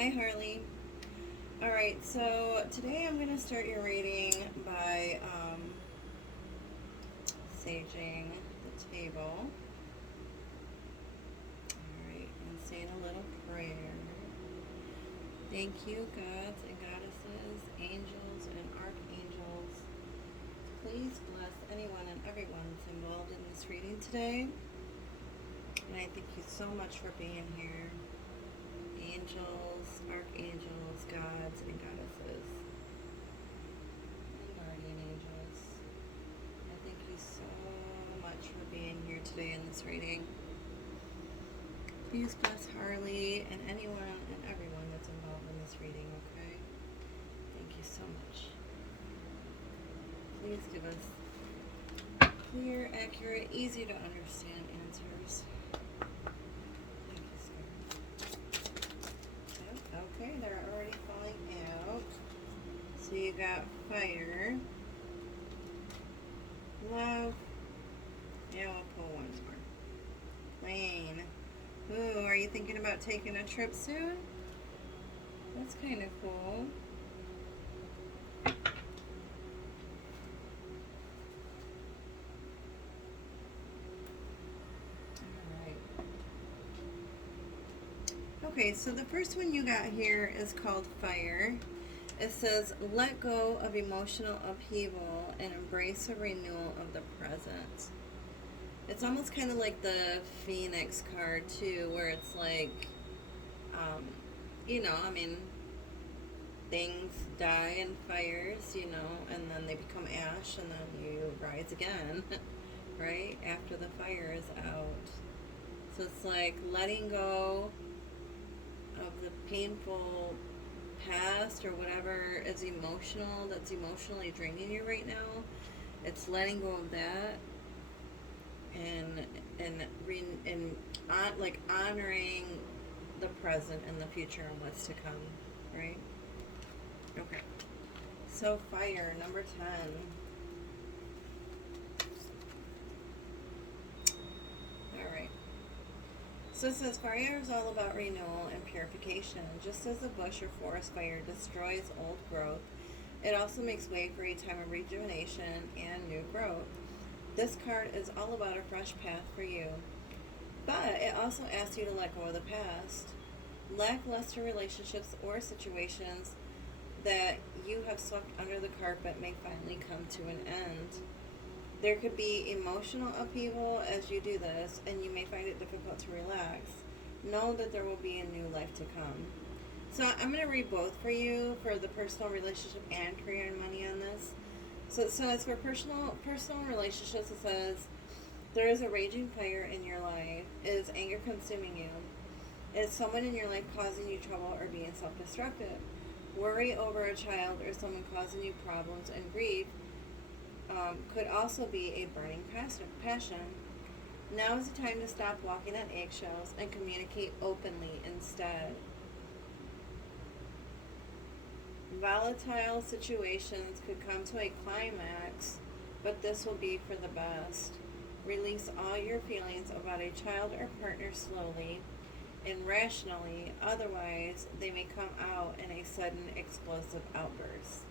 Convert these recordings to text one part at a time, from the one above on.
Hi, Harley. All right, so today I'm going to start your reading by saging the table. All right, and saying a little prayer. Thank you, gods and goddesses, angels and archangels. Please bless anyone and everyone that's involved in this reading today. And I thank you so much for being here. Angels, archangels, gods, and goddesses, and guardian angels. I thank you so much for being here today in this reading. Please bless Harley and anyone and everyone that's involved in this reading, okay? Thank you so much. Please give us clear, accurate, easy to understand answers. Thank you, sir. Yep, okay, they're already falling out. So you got fire, love. Yeah, we'll pull one more. Plane. Ooh, are you thinking about taking a trip soon? That's kind of cool. Alright. Okay, so the first one you got here is called Fire. It says, let go of emotional upheaval and embrace a renewal of the present. It's almost kind of like the Phoenix card, too, where it's like, things die in fires, and then they become ash, and then you rise again, right? After the fire is out. So it's like letting go of the painful past or whatever is emotional, that's emotionally draining you right now. It's letting go of that and honoring the present and the future and what's to come, right? Okay. So fire, number 10. All right. So it says fire is all about renewal and purification. Just as a bush or forest fire destroys old growth, it also makes way for a time of rejuvenation and new growth. This card is all about a fresh path for you. But it also asks you to let go of the past. Lackluster relationships or situations that you have swept under the carpet may finally come to an end. There could be emotional upheaval as you do this, and you may find it difficult to relax. Know that there will be a new life to come. So I'm going to read both for you for the personal relationship and career and money on this. So as for personal relationships, it says, there is a raging fire in your life. Is anger consuming you? Is someone in your life causing you trouble or being self-destructive? Worry over a child or someone causing you problems and grief could also be a burning passion. Now is the time to stop walking on eggshells and communicate openly instead. Volatile situations could come to a climax, but this will be for the best. Release all your feelings about a child or partner slowly and rationally, otherwise they may come out in a sudden explosive outburst.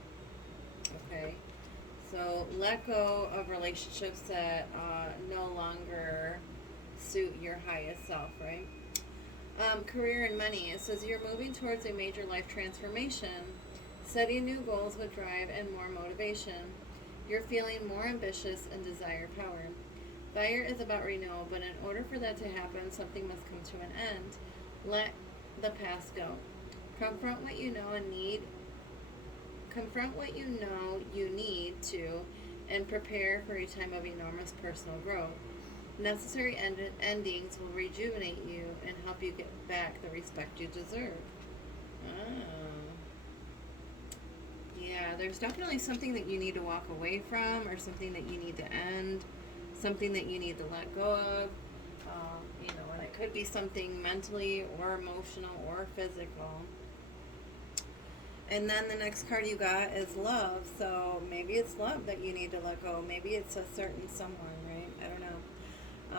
Okay, so let go of relationships that no longer suit your highest self, right? Career and money. It says you're moving towards a major life transformation, setting new goals with drive and more motivation. You're feeling more ambitious and desire power. Fire is about renewal, but in order for that to happen, something must come to an end. Let the past go. Confront what you know and need. Confront what you know you need to, and prepare for a time of enormous personal growth. Necessary endings will rejuvenate you and help you get back the respect you deserve. Oh. Yeah, there's definitely something that you need to walk away from, or something that you need to end, something that you need to let go of. And it could be something mentally or emotional or physical. And then the next card you got is love. So maybe it's love that you need to let go. Maybe it's a certain someone, right? I don't know.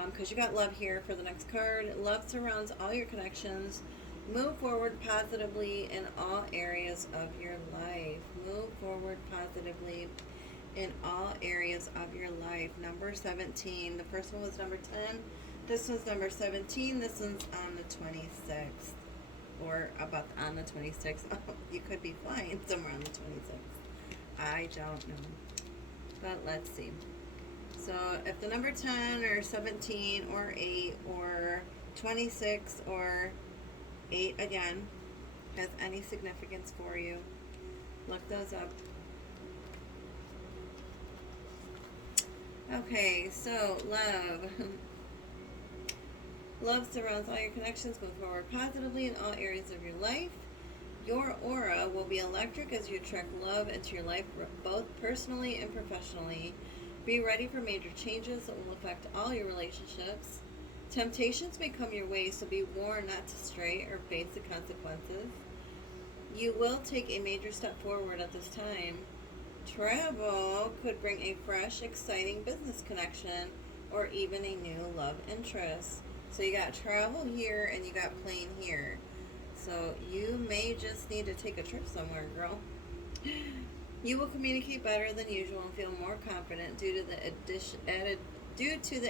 Because you got love here for the next card. Love surrounds all your connections. Move forward positively in all areas of your life. Move forward positively in all areas of your life. Number 17. The first one was number 10. This one's number 17. This one's on the 26th. Or about on the 26th. You could be flying somewhere on the 26th. I don't know. But let's see. So if the number 10 or 17 or 8 or 26 or 8 again has any significance for you, look those up. Okay, so love. Love surrounds all your connections. Move forward positively in all areas of your life. Your aura will be electric as you attract love into your life, both personally and professionally. Be ready for major changes that will affect all your relationships. Temptations may come your way, so be warned not to stray or face the consequences. You will take a major step forward at this time. Travel could bring a fresh, exciting business connection or even a new love interest. So you got travel here and you got plane here. So you may just need to take a trip somewhere, girl. You will communicate better than usual and feel more confident due to the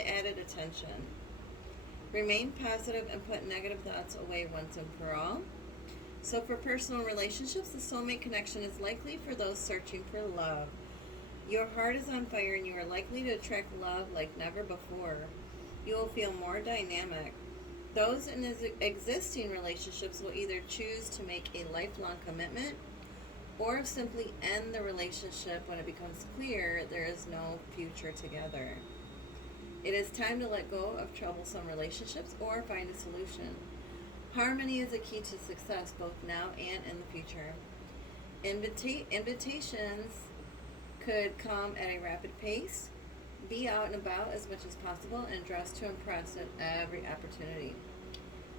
added attention. Remain positive and put negative thoughts away once and for all. So for personal relationships, the soulmate connection is likely for those searching for love. Your heart is on fire and you are likely to attract love like never before. You will feel more dynamic. Those in existing relationships will either choose to make a lifelong commitment or simply end the relationship when it becomes clear there is no future together. It is time to let go of troublesome relationships or find a solution. Harmony is a key to success both now and in the future. Invitations could come at a rapid pace. Be out and about as much as possible and dress to impress at every opportunity.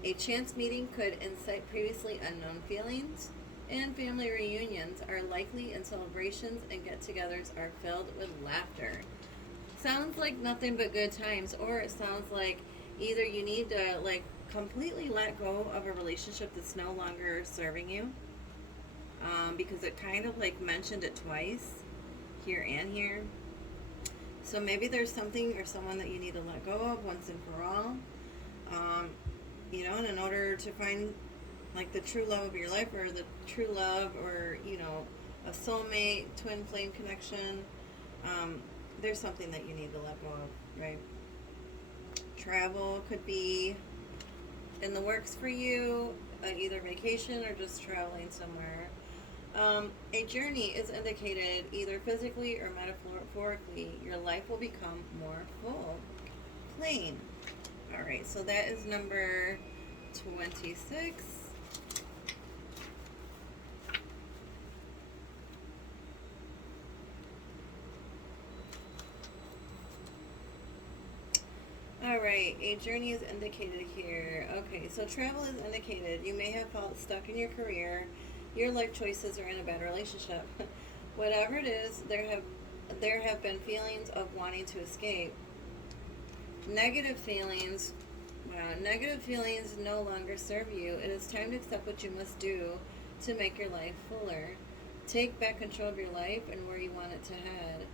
A chance meeting could incite previously unknown feelings, and family reunions are likely, and celebrations and get-togethers are filled with laughter. Sounds like nothing but good times, or it sounds like either you need to completely let go of a relationship that's no longer serving you, because it kind of mentioned it twice, here and here. So maybe there's something or someone that you need to let go of once and for all. And in order to find the true love of your life, or the true love, or a soulmate, twin flame connection, there's something that you need to let go of, right? Travel could be in the works for you, either vacation or just traveling somewhere. A journey is indicated either physically or metaphorically. Your life will become more full. Plane. All right, so that is number 26. All right, a journey is indicated here. Okay, so travel is indicated. You may have felt stuck in your career, your life choices, or in a bad relationship. Whatever it is, there have been feelings of wanting to escape. Negative feelings no longer serve you. It is time to accept what you must do to make your life fuller. Take back control of your life and where you want it to head.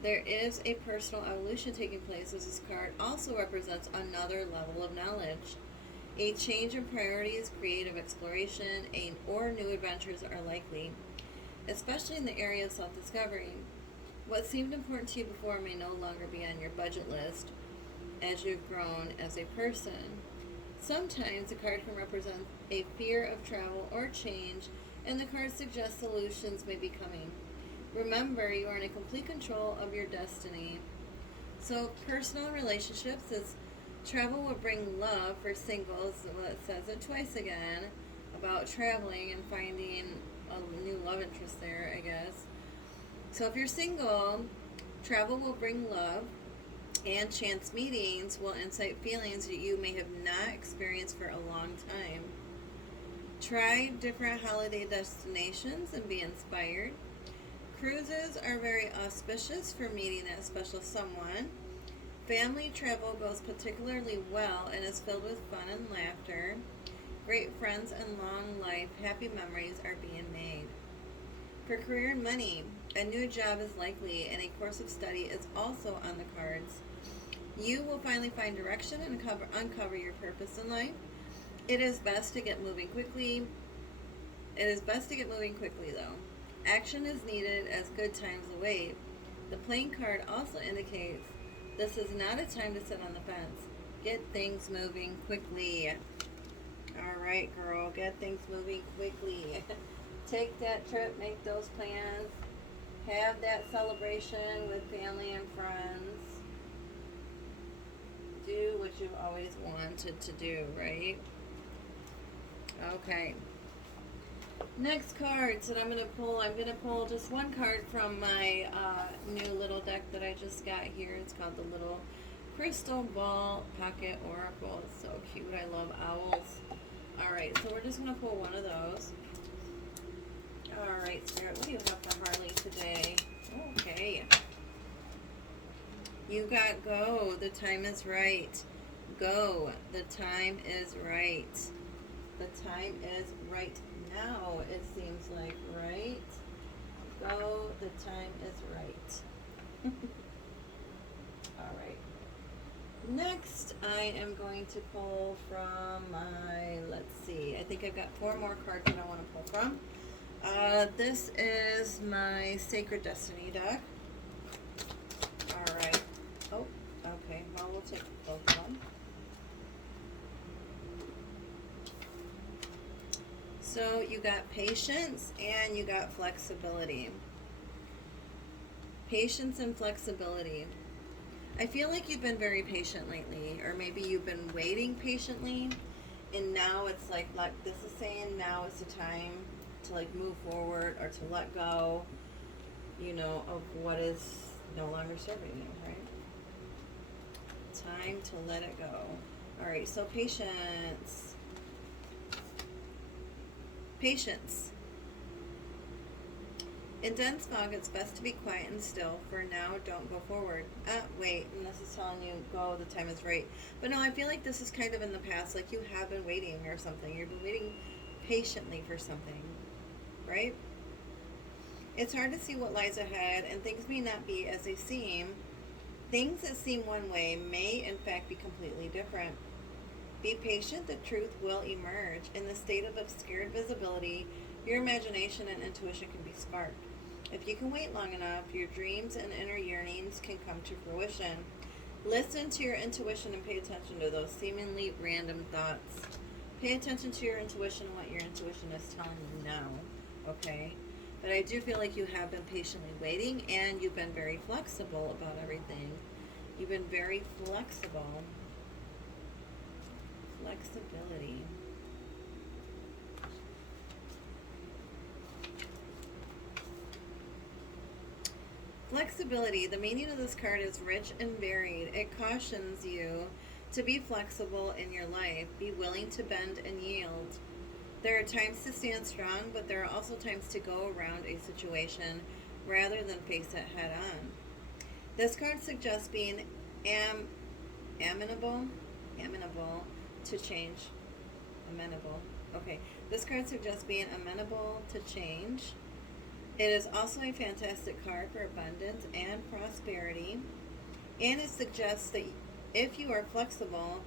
There is a personal evolution taking place, as this card also represents another level of knowledge. A change in priorities, creative exploration, or new adventures are likely, especially in the area of self-discovery. What seemed important to you before may no longer be on your budget list as you've grown as a person. Sometimes the card can represent a fear of travel or change, and the card suggests solutions may be coming. Remember, you are in complete control of your destiny. So, personal relationships is travel will bring love for singles. Well, it says it twice again about traveling and finding a new love interest there, I guess. So, if you're single, travel will bring love, and chance meetings will incite feelings that you may have not experienced for a long time. Try different holiday destinations and be inspired. Cruises are very auspicious for meeting that special someone. Family travel goes particularly well and is filled with fun and laughter. Great friends and long life, happy memories are being made. For career and money, a new job is likely and a course of study is also on the cards. You will finally find direction and uncover your purpose in life. It is best to get moving quickly. It is best to get moving quickly though. Action is needed as good times await. The playing card also indicates this is not a time to sit on the fence. Get things moving quickly. All right, girl, get things moving quickly. Take that trip, make those plans, have that celebration with family and friends. Do what you've always wanted to do, right? Okay. Next cards that I'm going to pull just one card from my new little deck that I just got here. It's called the Little Crystal Ball Pocket Oracle. It's so cute. I love owls. Alright, so we're just going to pull one of those. Alright, Spirit, what do you have for Harlie today? Okay. You got go. The time is right. Go. The time is right. The time is right now, it seems like, right? Go. The time is right. Alright. Next, I am going to pull from my, let's see, I think I've got 4 more cards that I want to pull from. This is my Sacred Destiny deck. Alright. Oh, okay. Well, we'll take both of them. So you got patience and you got flexibility. Patience and flexibility. I feel like you've been very patient lately, or maybe you've been waiting patiently, and now it's like this is saying now is the time to like move forward or to let go, you know, of what is no longer serving you, right? Time to let it go. All right, so patience. Patience. In dense fog, it's best to be quiet and still. For now, don't go forward. Wait, and this is telling you, go, the time is right. But no, I feel like this is kind of in the past, like you have been waiting or something. You've been waiting patiently for something, right? It's hard to see what lies ahead, and things may not be as they seem. Things that seem one way may, in fact, be completely different. Be patient, the truth will emerge. In the state of obscured visibility, your imagination and intuition can be sparked. If you can wait long enough, your dreams and inner yearnings can come to fruition. Listen to your intuition and pay attention to those seemingly random thoughts. Pay attention to your intuition and what your intuition is telling you now, okay? But I do feel like you have been patiently waiting, and you've been very flexible about everything. You've been very flexible. Flexibility. Flexibility. The meaning of this card is rich and varied. It cautions you to be flexible in your life. Be willing to bend and yield. There are times to stand strong, but there are also times to go around a situation rather than face it head on. This card suggests being amenable to change. Amenable. Okay. This card suggests being amenable to change. It is also a fantastic card for abundance and prosperity. And it suggests that if you are flexible,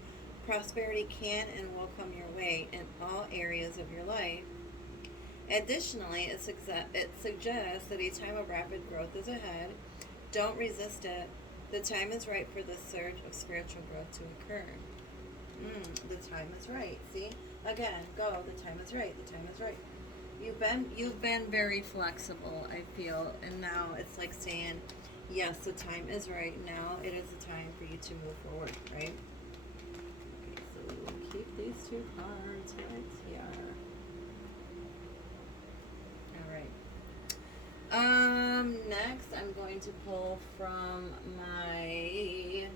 prosperity can and will come your way in all areas of your life. Additionally, it suggests that a time of rapid growth is ahead. Don't resist it. The time is right for this surge of spiritual growth to occur. The time is right. See? Again, go. The time is right. The time is right. You've been very flexible, I feel, and now it's like saying, yes, the time is right. Now it is the time for you to move forward, right? Okay, so we'll keep these 2 cards right here. All right. Next I'm going to pull from my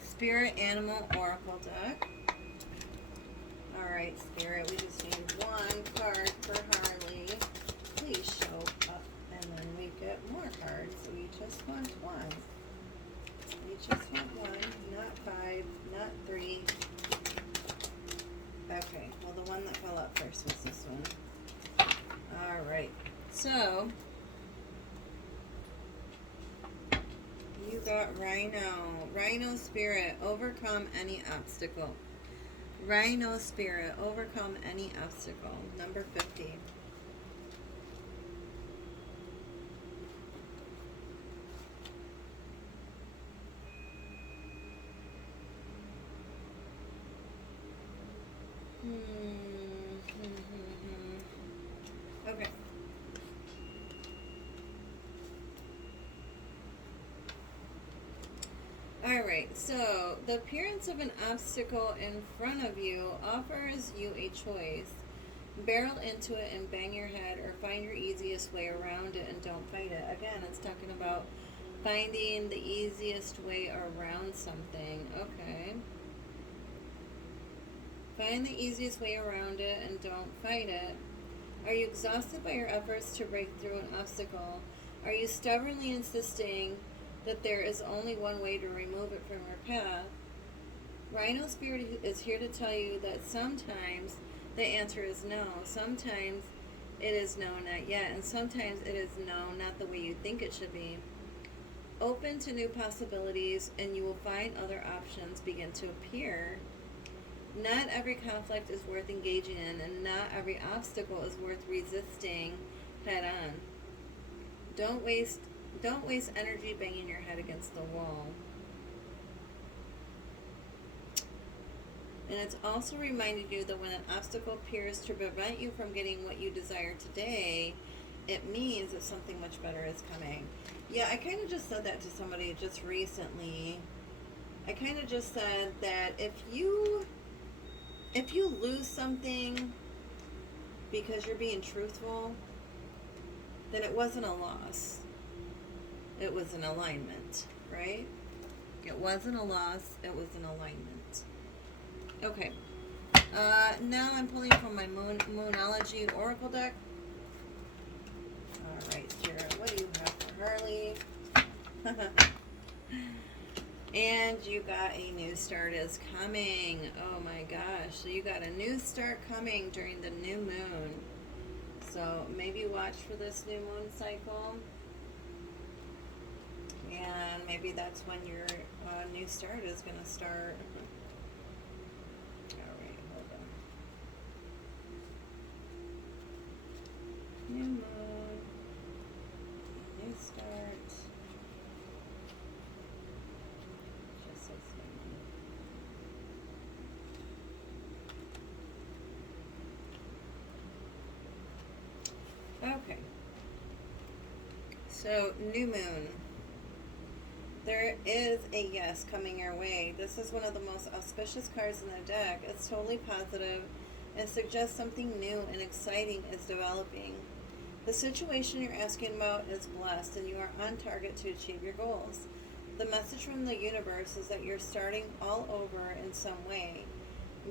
Spirit Animal Oracle deck. Alright, Spirit, we just need 1 card for Harlie. Please show up, and then we get more cards. We just want 1. We just want 1, not 5, not 3. up first with this one. All right. So, you got Rhino. Rhino Spirit, overcome any obstacle. Rhino Spirit, overcome any obstacle. Number 50. Okay. Alright, so the appearance of an obstacle in front of you offers you a choice. Barrel into it and bang your head, or find your easiest way around it and don't fight it. Again, it's talking about finding the easiest way around something. Okay. Find the easiest way around it and don't fight it. Are you exhausted by your efforts to break through an obstacle? Are you stubbornly insisting that there is only one way to remove it from your path? Rhino Spirit is here to tell you that sometimes the answer is no. Sometimes it is no, not yet. And sometimes it is no, not the way you think it should be. Open to new possibilities, and you will find other options begin to appear. Not every conflict is worth engaging in, and not every obstacle is worth resisting head on. Don't waste energy banging your head against the wall. And it's also reminded you that when an obstacle appears to prevent you from getting what you desire today, it means that something much better is coming. Yeah, I kind of just said that to somebody just recently. I kind of just said that if you lose something because you're being truthful, then it wasn't a loss. It was an alignment, right? It wasn't a loss, it was an alignment. Okay. Now I'm pulling from my Moonology Oracle deck. Alright, Jared, what do you have for Harlie? And you got a new start is coming. Oh my gosh. So you got a new start coming during the new moon. So maybe watch for this new moon cycle. And maybe that's when your new start is going to start. Alright, hold on. New moon. New start. Just says new moon. Okay. So, new moon. There is a yes coming your way. This is one of the most auspicious cards in the deck. It's totally positive and suggests something new and exciting is developing. The situation you're asking about is blessed, and you are on target to achieve your goals. The message from the universe is that you're starting all over in some way.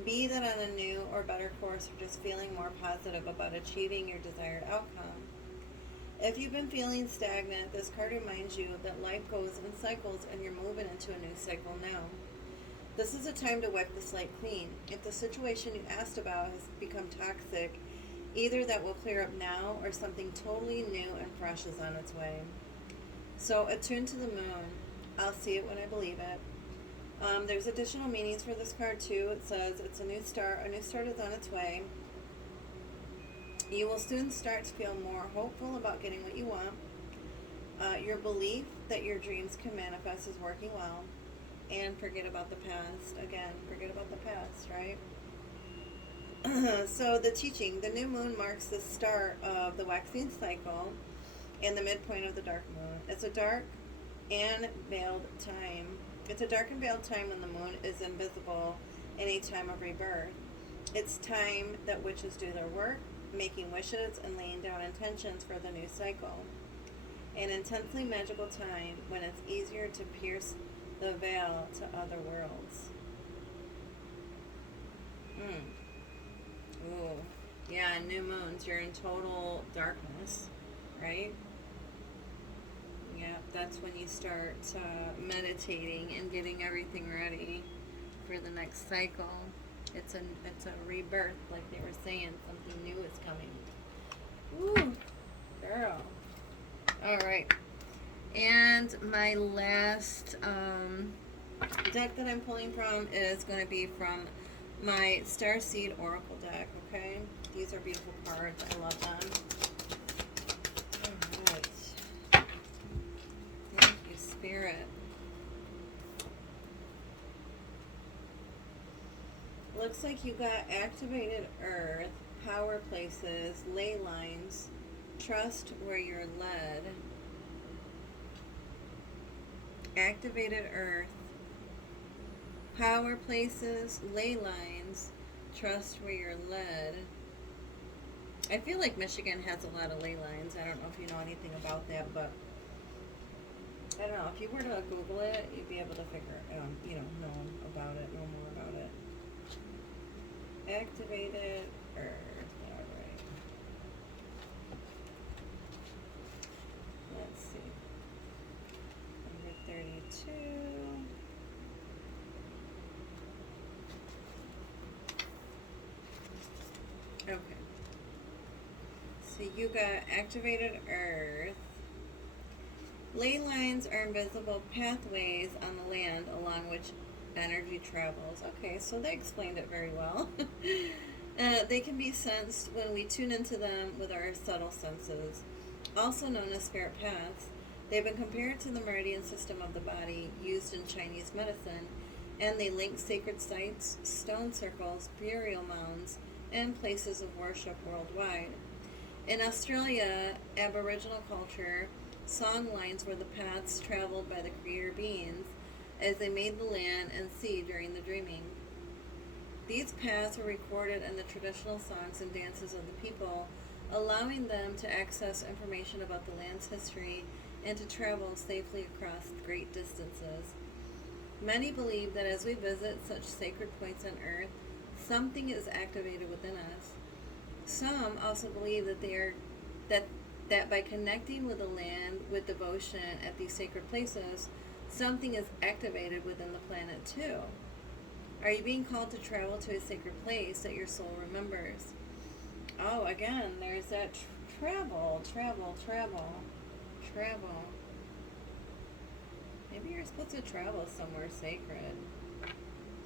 Be that on a new or better course, or just feeling more positive about achieving your desired outcome. If you've been feeling stagnant, this card reminds you that life goes in cycles and you're moving into a new cycle now. This is a time to wipe the slate clean. If the situation you asked about has become toxic, either that will clear up now or something totally new and fresh is on its way. So attune to the moon. I'll see it when I believe it. There's additional meanings for this card too. It says it's a new start. A new start is on its way. You will soon start to feel more hopeful about getting what you want. Your belief that your dreams can manifest is working well. And forget about the past. Again, forget about the past, right? So the teaching, the new moon marks the start of the waxing cycle and the midpoint of the dark moon. It's a dark and veiled time. It's a dark and veiled time when the moon is invisible in a time of rebirth. It's time that witches do their work, making wishes and laying down intentions for the new cycle. An intensely magical time when it's easier to pierce the veil to other worlds. Ooh. Yeah, new moons, you're in total darkness, right? Yeah, that's when you start meditating and getting everything ready for the next cycle. It's a rebirth, like they were saying. Something new is coming. Ooh, girl. All right. And my last deck that I'm pulling from is going to be from my Starseed Oracle deck, okay? These are beautiful cards. I love them. All right. Thank you, Spirit. Looks like you got activated earth, power places, ley lines, trust where you're led. Activated earth, power places, ley lines, trust where you're led. I feel like Michigan has a lot of ley lines. I don't know if you know anything about that, but I don't know. If you were to Google it, you'd be able to figure, know about it, know more about it. Activated earth. All right. Let's see. Number 32. Okay. So you got activated earth. Ley lines are invisible pathways on the land along which energy travels. Okay, so they explained it very well. They can be sensed when we tune into them with our subtle senses, also known as spirit paths. They've been compared to the meridian system of the body used in Chinese medicine, and they link sacred sites, stone circles, burial mounds, and places of worship worldwide. In Australia, Aboriginal culture, song lines were the paths traveled by the creator beings as they made the land and sea during the dreaming. These paths were recorded in the traditional songs and dances of the people, allowing them to access information about the land's history and to travel safely across great distances. Many believe that as we visit such sacred points on earth, something is activated within us. Some also believe that by connecting with the land with devotion at these sacred places, something is activated within the planet too. Are you being called to travel to a sacred place that your soul remembers? Oh, again, there's that travel. Maybe you're supposed to travel somewhere sacred,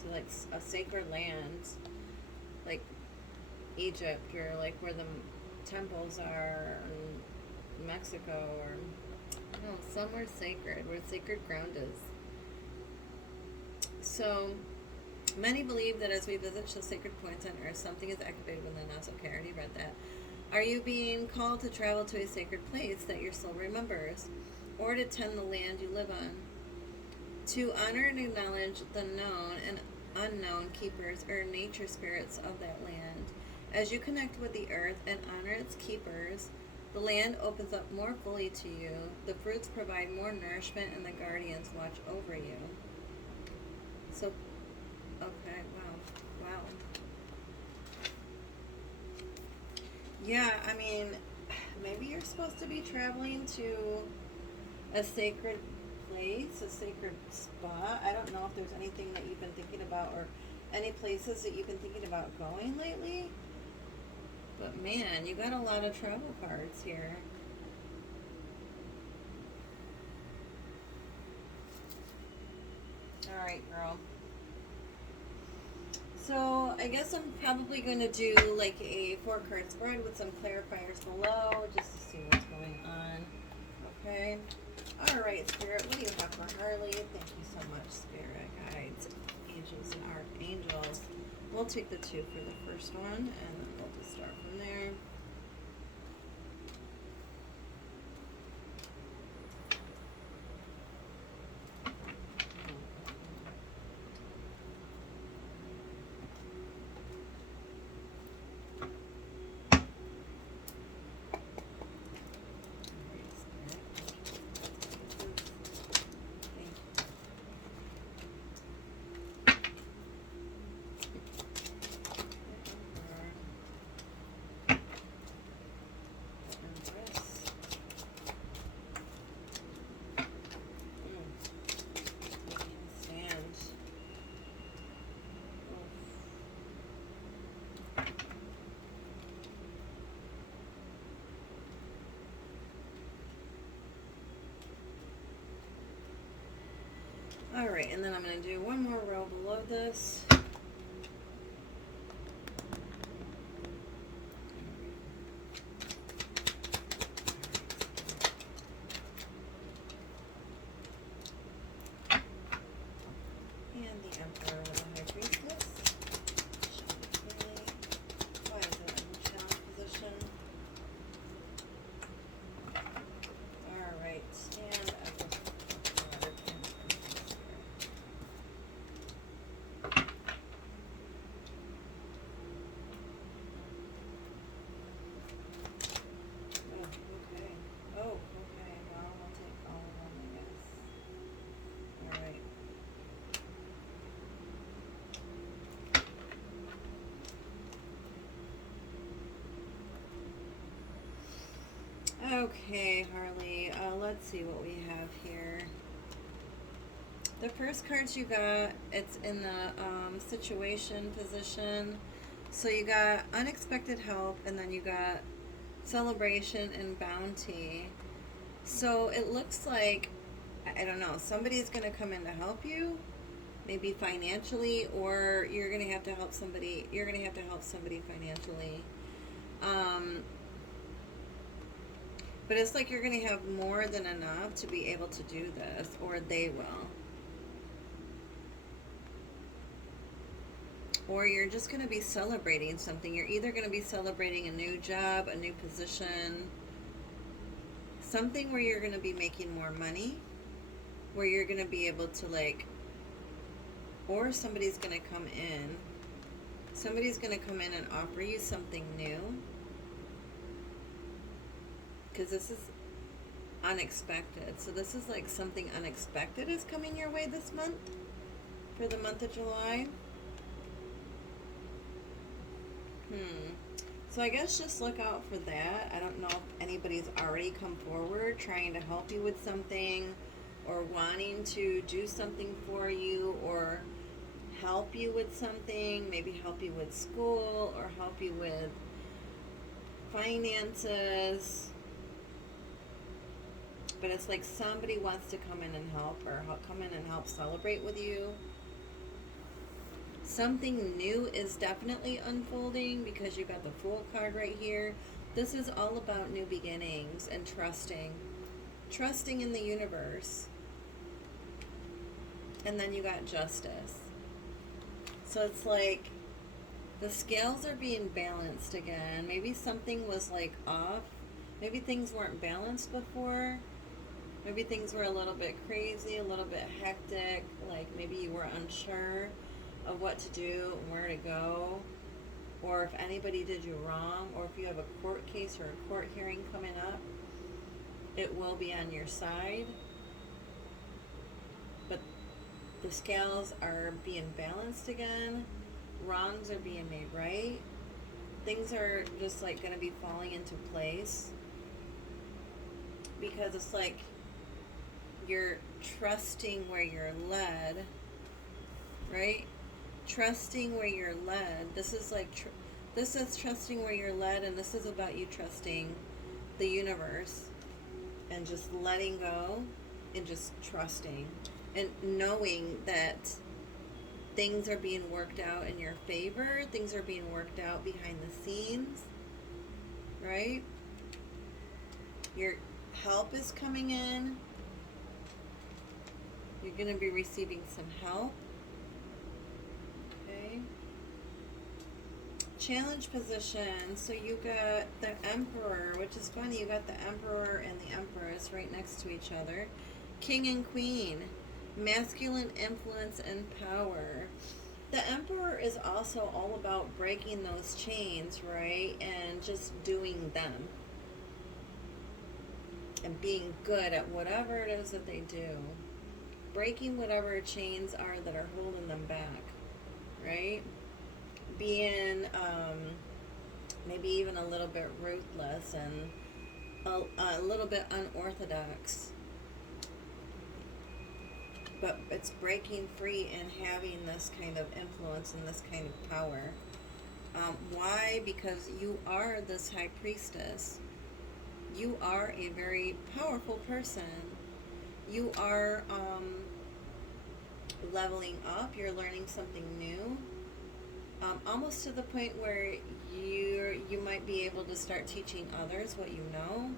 to like a sacred land, like Egypt, or like where the temples are in Mexico, or no, somewhere sacred, where sacred ground is. So many believe that as we visit the sacred points on earth, something is activated within us. Okay, I already read that. Are you being called to travel to a sacred place that your soul remembers, or to tend the land you live on? To honor and acknowledge the known and unknown keepers or nature spirits of that land. As you connect with the earth and honor its keepers, the land opens up more fully to you, the fruits provide more nourishment, and the guardians watch over you. So, okay, wow. Yeah, I mean, maybe you're supposed to be traveling to a sacred place, a sacred spot. I don't know if there's anything that you've been thinking about, or any places that you've been thinking about going lately. But man, you got a lot of travel cards here. Alright, girl. So, I guess I'm probably going to do like a 4-card spread with some clarifiers below, just to see what's going on. Okay? Alright, Spirit, what do you have for Harlie? Thank you so much, Spirit, guides, angels, and archangels. We'll take the 2 for the first one, and then we'll just start from there. Alright, and then I'm going to do one more row below this. And the Emperor with the High Priestess. Why is it in the challenge position? Alright, and I just put another pin from this here. Oh, okay. Oh, okay. Well, I'll take all of them, I guess. Alright. Okay, Harley, let's see what we have here. The first cards you got, it's in the situation position. So you got unexpected help, and then you got celebration and bounty. So it looks like, I don't know, somebody's going to come in to help you, maybe financially, or you're going to have to help somebody. You're going to have to help somebody financially. But it's like you're going to have more than enough to be able to do this, or they will. Or you're just going to be celebrating something. You're either going to be celebrating a new job, a new position, something where you're going to be making more money, where you're going to be able to, like, or somebody's going to come in. Somebody's going to come in and offer you something new. Because this is unexpected. So this is like something unexpected is coming your way this month, for the month of July. So I guess just look out for that. I don't know if anybody's already come forward trying to help you with something, or wanting to do something for you, or help you with something, maybe help you with school, or help you with finances. But it's like somebody wants to come in and help, or come in and help celebrate with you. Something new is definitely unfolding, because you got the Fool card right here. This is all about new beginnings and trusting. Trusting in the universe. And then you got Justice. So it's like the scales are being balanced again. Maybe something was like off. Maybe things weren't balanced before. Maybe things were a little bit crazy, a little bit hectic. Like maybe you were unsure of what to do and where to go. Or if anybody did you wrong. Or if you have a court case or a court hearing coming up, it will be on your side. But the scales are being balanced again. Wrongs are being made right. Things are just like going to be falling into place. Because it's like you're trusting where you're led, right? Trusting where you're led. This is like, this is trusting where you're led, and this is about you trusting the universe and just letting go and just trusting and knowing that things are being worked out in your favor. Things are being worked out behind the scenes, right? Your help is coming in. You're going to be receiving some help. Okay. Challenge position. So you got the Emperor, which is funny. You got the Emperor and the Empress right next to each other. King and Queen. Masculine influence and power. The Emperor is also all about breaking those chains, right? And just doing them. And being good at whatever it is that they do. Breaking whatever chains are that are holding them back, right? Being maybe even a little bit ruthless and a little bit unorthodox. But it's breaking free and having this kind of influence and this kind of power. Why? Because you are this High Priestess. You are a very powerful person. You are leveling up. You're learning something new. Almost to the point where you might be able to start teaching others what you know.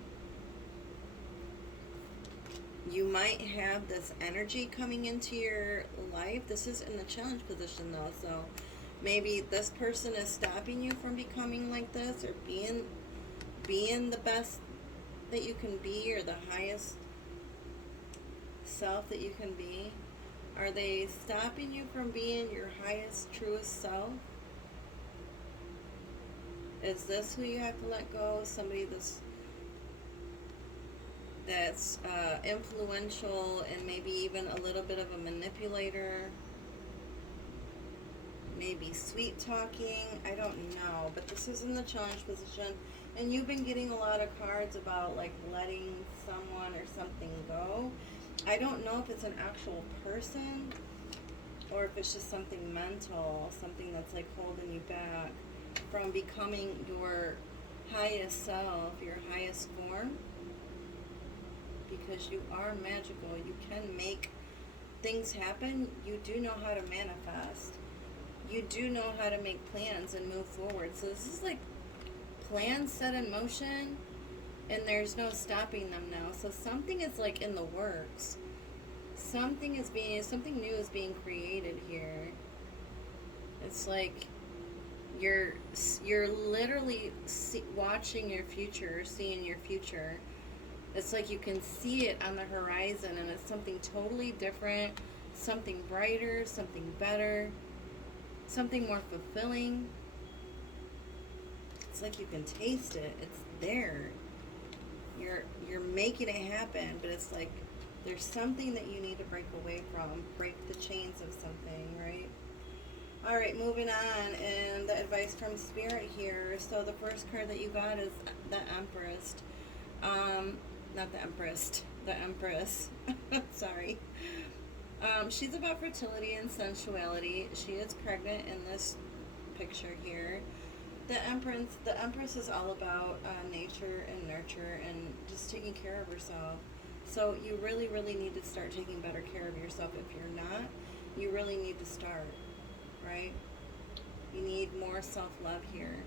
You might have this energy coming into your life. This is in the challenge position though, so maybe this person is stopping you from becoming like this, or being the best that you can be, or the highest self that you can be. Are they stopping you from being your highest, truest self? Is this who you have to let go? Somebody that's influential and maybe even a little bit of a manipulator, maybe sweet talking, I don't know, but this is in the challenge position, and you've been getting a lot of cards about like letting someone or something go. I don't know if it's an actual person or if it's just something mental, something that's like holding you back from becoming your highest self, your highest form. Because you are magical. You can make things happen. You do know how to manifest. You do know how to make plans and move forward. So this is like plans set in motion, and there's no stopping them now. So something is like in the works. Something new is being created here. It's like you're literally watching your future, seeing your future. It's like you can see it on the horizon, and it's something totally different, something brighter, something better, something more fulfilling. It's like you can taste it. It's there. You're making it happen, but it's like there's something that you need to break away from, break the chains of something, right? All right, moving on, and the advice from Spirit here. So the first card that you got is the Empress. Not the Empress, the Empress. Sorry. She's about fertility and sensuality. She is pregnant in this picture here. The Empress is all about nature and nurture and just taking care of herself. So you really, really need to start taking better care of yourself. If you're not, you really need to start, right? You need more self-love here,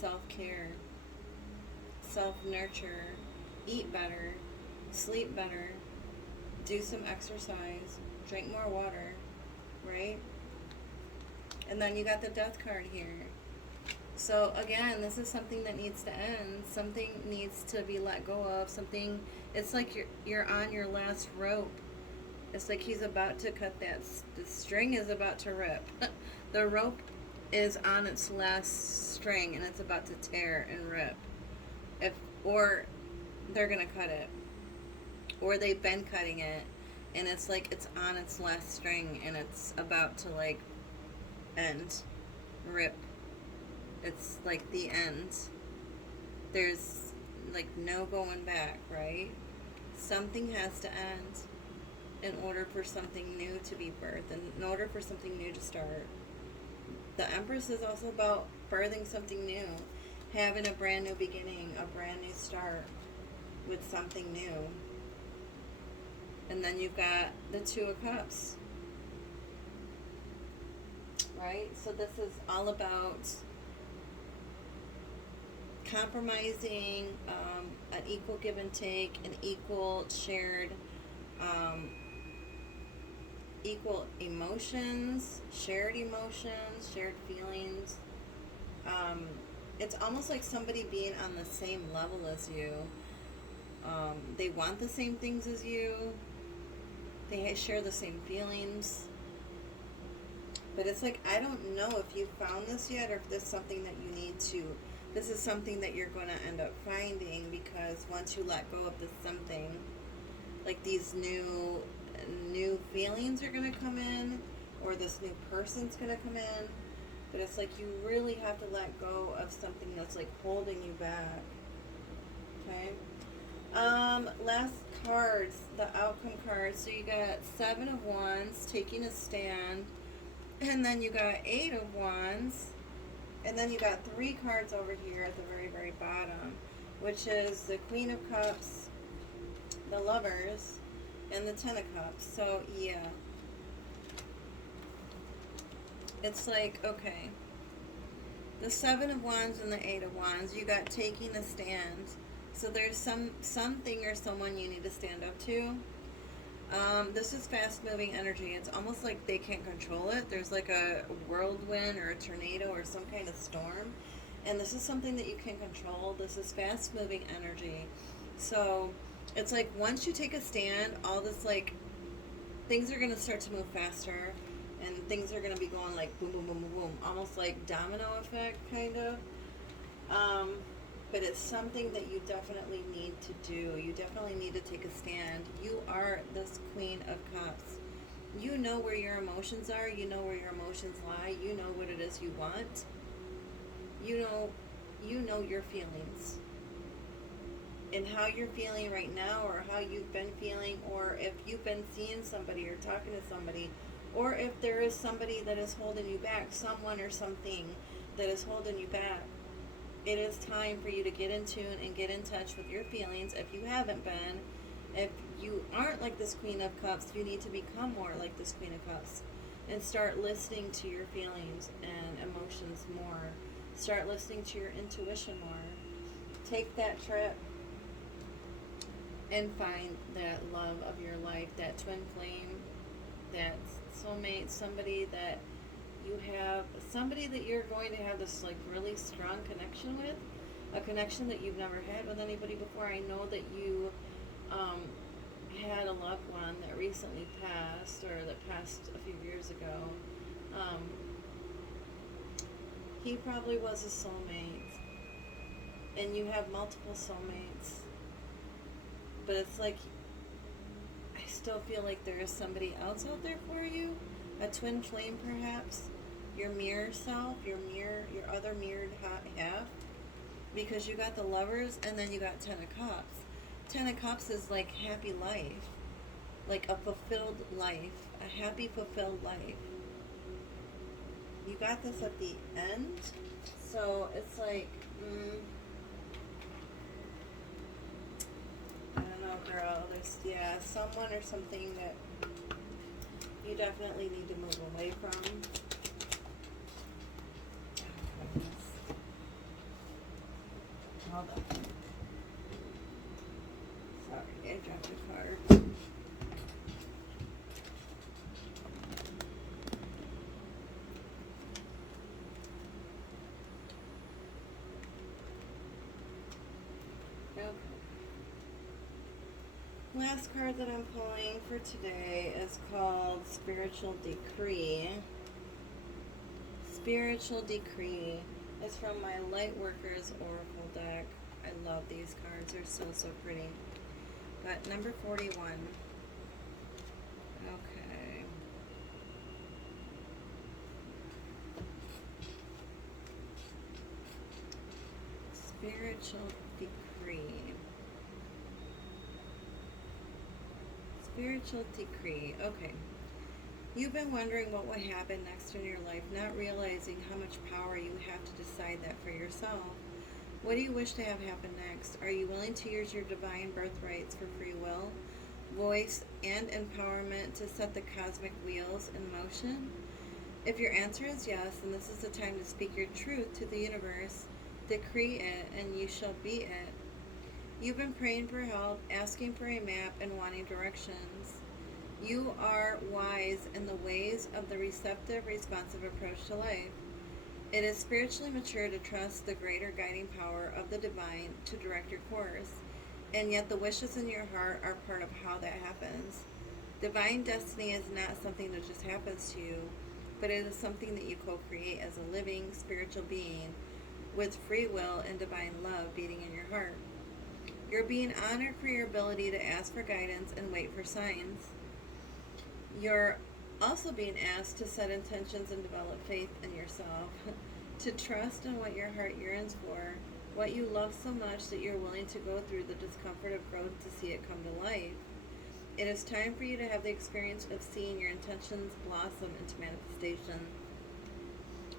self-care, self-nurture, eat better, sleep better, do some exercise, drink more water, right? And then you got the Death card here. So again, this is something that needs to end. Something needs to be let go of. Something, it's like you're on your last rope. It's like he's about to cut the string is about to rip. The rope is on its last string, and it's about to tear and rip. Or they're gonna cut it, or they've been cutting it, and it's like it's on its last string, and it's about to like end, rip. It's like the end. There's like no going back, right? Something has to end in order for something new to be birthed, and in order for something new to start. The Empress is also about birthing something new, having a brand new beginning, a brand new start with something new. And then you've got the Two of Cups, right? So this is all about compromising, an equal give and take, an equal shared, equal emotions, shared feelings. It's almost like somebody being on the same level as you. They want the same things as you. They share the same feelings. But it's like, I don't know if you found this yet, or if this is something that you need to, this is something that you're going to end up finding, because once you let go of this something, like these new feelings are going to come in, or this new person's going to come in. But it's like you really have to let go of something that's like holding you back. Okay. Last cards, the outcome cards. So you got 7 of Wands, taking a stand, and then you got 8 of Wands, and then you got 3 cards over here at the very, very bottom, which is the Queen of Cups, the Lovers, and the Ten of Cups. So yeah, It's like, okay, the Seven of Wands and the Eight of Wands, you got taking a stand. So there's something or someone you need to stand up to. This is fast moving energy. It's almost like they can't control it. There's like a whirlwind or a tornado or some kind of storm. And this is something that you can control. This is fast moving energy. So it's like once you take a stand, all this like things are going to start to move faster and things are going to be going like boom, boom, boom, boom, boom. Almost like domino effect, kind of. Um, but it's something that you definitely need to do. You definitely need to take a stand. You are this Queen of Cups. You know where your emotions are. You know where your emotions lie. You know what it is you want. You know your feelings. And how you're feeling right now, or how you've been feeling, or if you've been seeing somebody or talking to somebody, or if there is somebody that is holding you back, someone or something that is holding you back. It is time for you to get in tune and get in touch with your feelings. If you haven't been, if you aren't like this Queen of Cups, you need to become more like this Queen of Cups and start listening to your feelings and emotions more. Start listening to your intuition more. Take that trip and find that love of your life, that twin flame, that soulmate, somebody that you have, somebody that you're going to have this like really strong connection with, a connection that you've never had with anybody before. I know that you had a loved one that recently passed, or that passed a few years ago. He probably was a soulmate, and you have multiple soulmates, but it's like I still feel like there is somebody else out there for you, a twin flame perhaps, your mirror self, your other mirrored half, because you got the Lovers and then you got Ten of Cups. Ten of Cups is like happy life, like a fulfilled life, a happy fulfilled life. You got this at the end, so it's like, I don't know, girl. There's, yeah, someone or something that you definitely need to move away from. Oh, goodness. Hold on. Sorry, I dropped a card. Okay. Last card that I'm pulling for today is called Spiritual Decree. Spiritual Decree is from my Lightworkers Oracle deck. I love these cards. They're so, so pretty. But number 41. Okay. Spiritual Decree. Spiritual Decree. Okay. You've been wondering what will happen next in your life, not realizing how much power you have to decide that for yourself. What do you wish to have happen next? Are you willing to use your divine birthrights for free will, voice, and empowerment to set the cosmic wheels in motion? If your answer is yes, then this is the time to speak your truth to the universe. Decree it, and you shall be it. You've been praying for help, asking for a map, and wanting directions. You are wise in the ways of the receptive, responsive approach to life. It is spiritually mature to trust the greater guiding power of the divine to direct your course, and yet the wishes in your heart are part of how that happens. Divine destiny is not something that just happens to you, but it is something that you co-create as a living spiritual being with free will and divine love beating in your heart. You're being honored for your ability to ask for guidance and wait for signs. You're also being asked to set intentions and develop faith in yourself, to trust in what your heart yearns for, what you love so much that you're willing to go through the discomfort of growth to see it come to life. It is time for you to have the experience of seeing your intentions blossom into manifestation.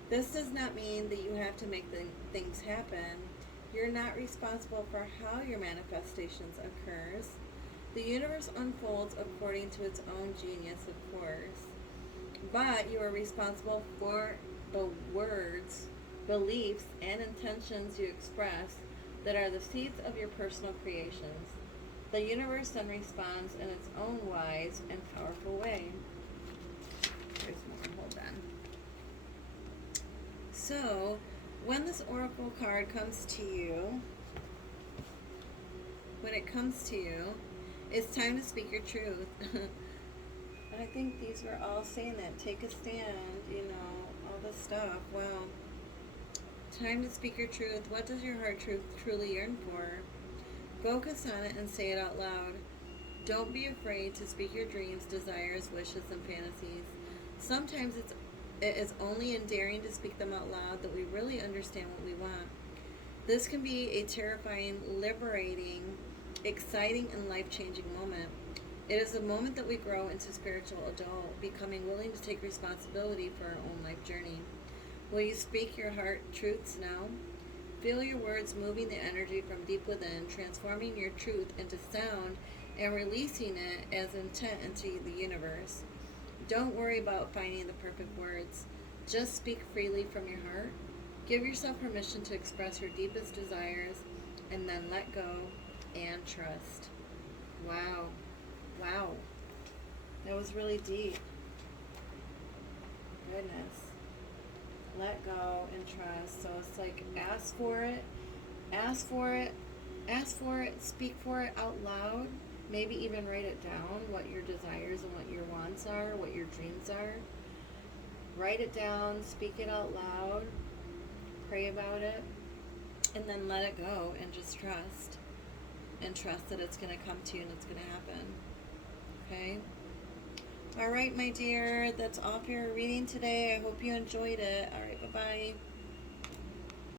This does not mean that you have to make things happen. You're not responsible for how your manifestations occurs. The universe unfolds according to its own genius, of course. but you are responsible for the words, beliefs, and intentions you express that are the seeds of your personal creations. The universe then responds in its own wise and powerful way. There's more. Hold on. So, when this oracle card comes to you, it's time to speak your truth. I think these were all saying that. Take a stand, all this stuff. Well, time to speak your truth. What does your heart truly yearn for? Focus on it and say it out loud. Don't be afraid to speak your dreams, desires, wishes, and fantasies. Sometimes it is only in daring to speak them out loud that we really understand what we want. This can be a terrifying, liberating, exciting, and life-changing moment. It is a moment that we grow into spiritual adult, becoming willing to take responsibility for our own life journey. Will you speak your heart truths now? Feel your words moving the energy from deep within, transforming your truth into sound and releasing it as intent into the universe. Don't worry about finding the perfect words. Just speak freely from your heart. Give yourself permission to express your deepest desires and then let go and trust. Wow. Wow. That was really deep. Goodness. Let go and trust. So it's like ask for it, ask for it, ask for it, speak for it out loud. Maybe even write it down, what your desires and what your wants are, what your dreams are. Write it down, speak it out loud, pray about it, and then let it go and just trust. And trust that it's going to come to you and it's going to happen. Okay? All right, my dear, that's all for your reading today. I hope you enjoyed it. All right, bye-bye.